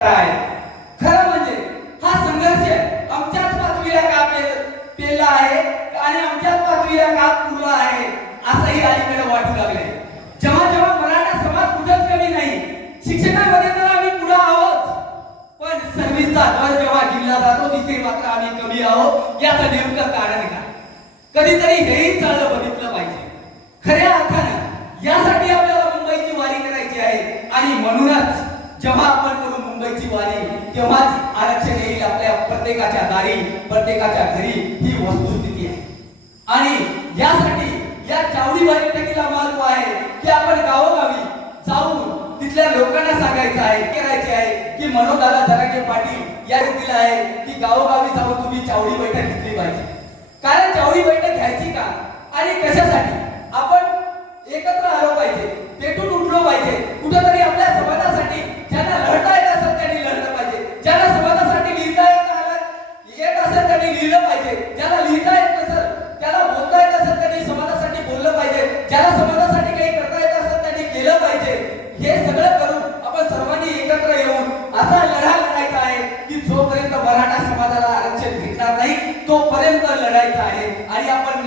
आहे खरं म्हणजे हा संघर्ष आमच्याच पातळीला का पेला आहे? आणि आमच्याच पातळीला का पुरला आहे? असंही अलीकडे वाटू लागले जेव्हा जेव्हा मराठा समाज कुठंच कमी नाही शिक्षणामध्ये तर आम्ही पुढे आहोत. पण सर्व्हिसचा दर जेव्हा दिला जातो तिथे मात्र आम्ही कमी आहोत. याचं नेमकं कारण काय? कधीतरी हेही चाललं बघितलं पाहिजे. खऱ्या अर्थानं यासाठी आपल्याला मुंबईची वारी करायची आहे. आणि म्हणूनच जेव्हा आपण मुंबईची वारी तेव्हाच आरक्षण येईल आपल्या प्रत्येकाच्या दारी प्रत्येकाच्या घरी ही वस्तुस्थिती आहे. आणि यासाठी या चावडी बैठकीला महत्त्व आहे की आपण गावोगावी जाऊन तिथल्या लोकांना सांगायचं आहे करायचे आहे की मनोदादा जरांगे पाटील या दिला आहे की गावोगावी जाऊन तुम्ही चावडी बैठक घेतली पाहिजे. कारण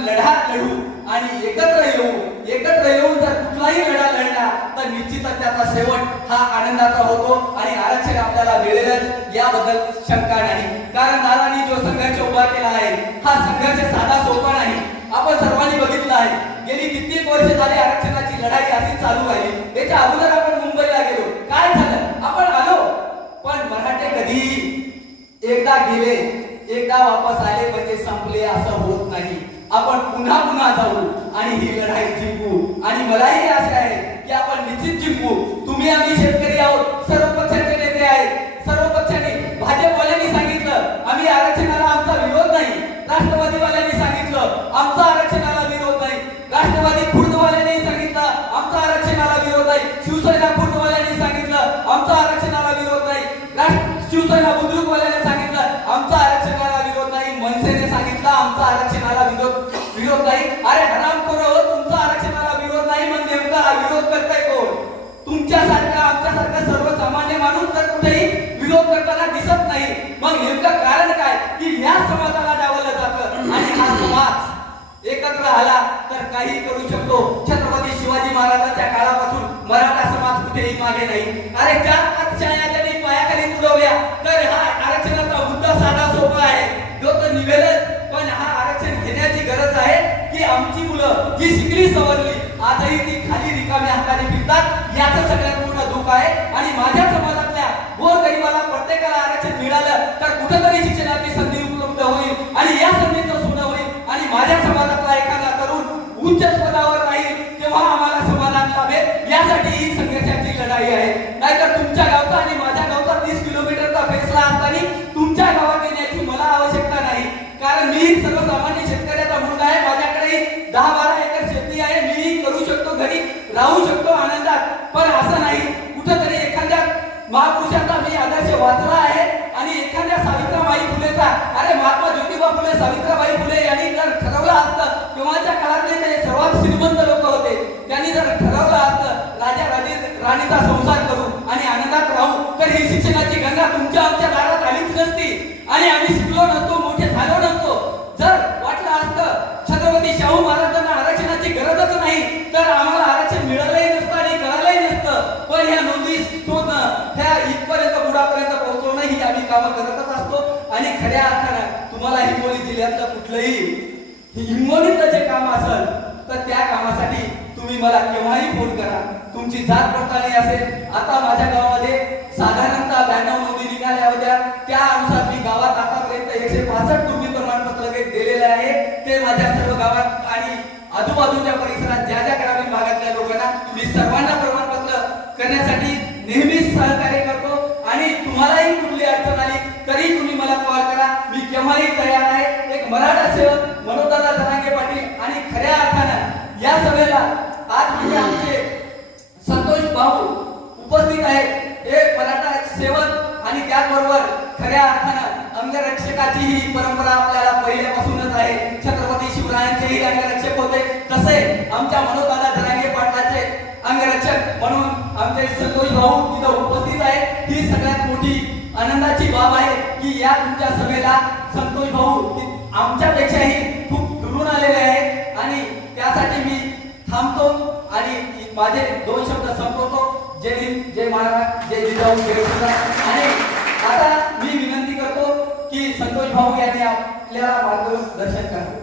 लढा लढू आणि एकत्र येऊ एकत्र येऊन जर कुठलाही लढा लढला तर निश्चितच त्याचा शेवट हा आनंदाचा होतो आणि आरक्षण आपल्याला मिळेलच याबद्दल शंका नाही. कारण दादानी जो संघर्ष उभा केला आहे हा संघर्ष साधा सोपा नाही. आपण सर्वांनी बघितलं आहे गेली कित्येक वर्ष झाली आरक्षणाची लढाई अशी चालू आहे याच्या अगोदर आपण मुंबईला गेलो. काय झालं? आपण आलो. पण मराठे कधी एकदा गेले एकदा वापस आले म्हणजे संपले असं होत नाही. आपण पुन्हा पुन्हा जाऊ आणि ही लढाई जिंकू. आणि मलाही आशा आहे की आपण निश्चित जिंकू. तुम्ही आम्ही शेतकरी आहोत. सर्व पक्षाचे नेते आहेत. सर्व पक्षांनी भाजपवाल्यांनी सांगितलं आम्ही आरक्षणाला आमचा विरोध नाही. राष्ट्रवादीवाल्यांनी सांगितलं आमचा आरक्षणाला विरोध नाही. राष्ट्रवादी खुर्दवाल्यांनी सांगितलं आमचा आरक्षणाला विरोध नाही. शिवसेना खुर्दवाल्यांनी सांगितलं आमचा आरक्षणाला विरोध नाही. शिवसेना बुद्रुकवाल्यांनी अरे चार पक्षाया त्यांनी पायाखाली तुडवल्या तर हा आरक्षणाचा मुद्दा साधा सोपा आहे. जो तर निवेदन पण हा आरक्षण घेण्याची गरज आहे की आमची मुलं जी शिकली सवरली आजही ती खाली रिकाम्या हाताने फिरतात याचं सगळ्यात मोठा धोका आहे. आणि माझ्या समाजातल्या गोर गरिबाला प्रत्येकाला आरक्षण मिळालं तर कुठेतरी शिक्षणाची संधी राहू शकतो आनंदात पण असं नाही. कुठंतरी एखाद्या महापुरुषाचा मी आदर्श वाचला आहे आणि एखाद्या सावित्रीबाई फुलेचा. अरे महात्मा ज्योतिबा फुले सावित्रीबाई फुले यांनी जर ठरवलं असतं तेव्हाच्या काळातले ते सर्वात श्रीमंत लोक होते त्यांनी जर ठरवलं असतं राजा राजे राणीचा संसार करू आणि आनंदात राहू तर ही शिक्षणाची गंगा तुमच्या आमच्या दारात आलीच नसती आणि आम्ही शिकलो नसतो मोठे झालो नसतो जर वाटलं असतं छत्रपती शाहू महाराजांना आरक्षणाची गरजच नाही तर आम्हाला आरक्षण मिळालंही नसतं आणि कळालंही नसतं पण ह्या नोंदी शोधणं ह्या इथपर्यंत बुडापर्यंत पोहोचवणं ही आम्ही कामं करतच असतो आणि खऱ्या अर्थानं तुम्हाला हिंगोली जिल्ह्यातलं कुठलंही हिंगोलीतलं जे काम असेल तर त्या कामासाठी तुम्ही मला केव्हाही फोन करा. तुमची जात पडताळणी असेल आता माझ्या गावामध्ये साधारणतः ब्याण्णव नोंदी निघाल्या होत्या. त्या अनुसार मी गावात आतापर्यंत एकशे पासष्ट तुम्ही प्रमाणपत्र काही दिलेले आहे. ते माझ्या सर्व गावात आणि आजूबाजूच्या परिसरात ज्या ज्या ग्रामीण भागातल्या लोकांना मी सर्वांना प्रमाणपत्र करण्यासाठी नेहमीच सहकार्य करतो आणि तुम्हालाही कुठली अडचण आली तरी तुम्ही मला कॉल करा मी केव्हाही तयार आहे एक मराठा सेवक मनोदादा जनांगे पाटील आणि खऱ्या अर्थानं या सभेला आज म्हणजे आमचे संतोष भाऊ उपस्थित आहेत हे मराठा सेवक आणि त्याचबरोबर खऱ्या अर्थानं अंगरक्षकाची ही परंपरा आपल्याला पहिल्यापासूनच आहे. छत्रपती शिवरायांचेही अंगरक्षक होते. तसे आमच्या मनोदादा जरांगे पाटलाचे अंगरक्षक म्हणून आमचे संतोष भाऊ इथं उपस्थित आहेत ही सगळ्यात मोठी आनंदाची बाब आहे की या तुमच्या सभेला संतोष भाऊ आमच्यापेक्षाही खूप भाऊ यांनी आपल्याला मार्गदर्शन करावे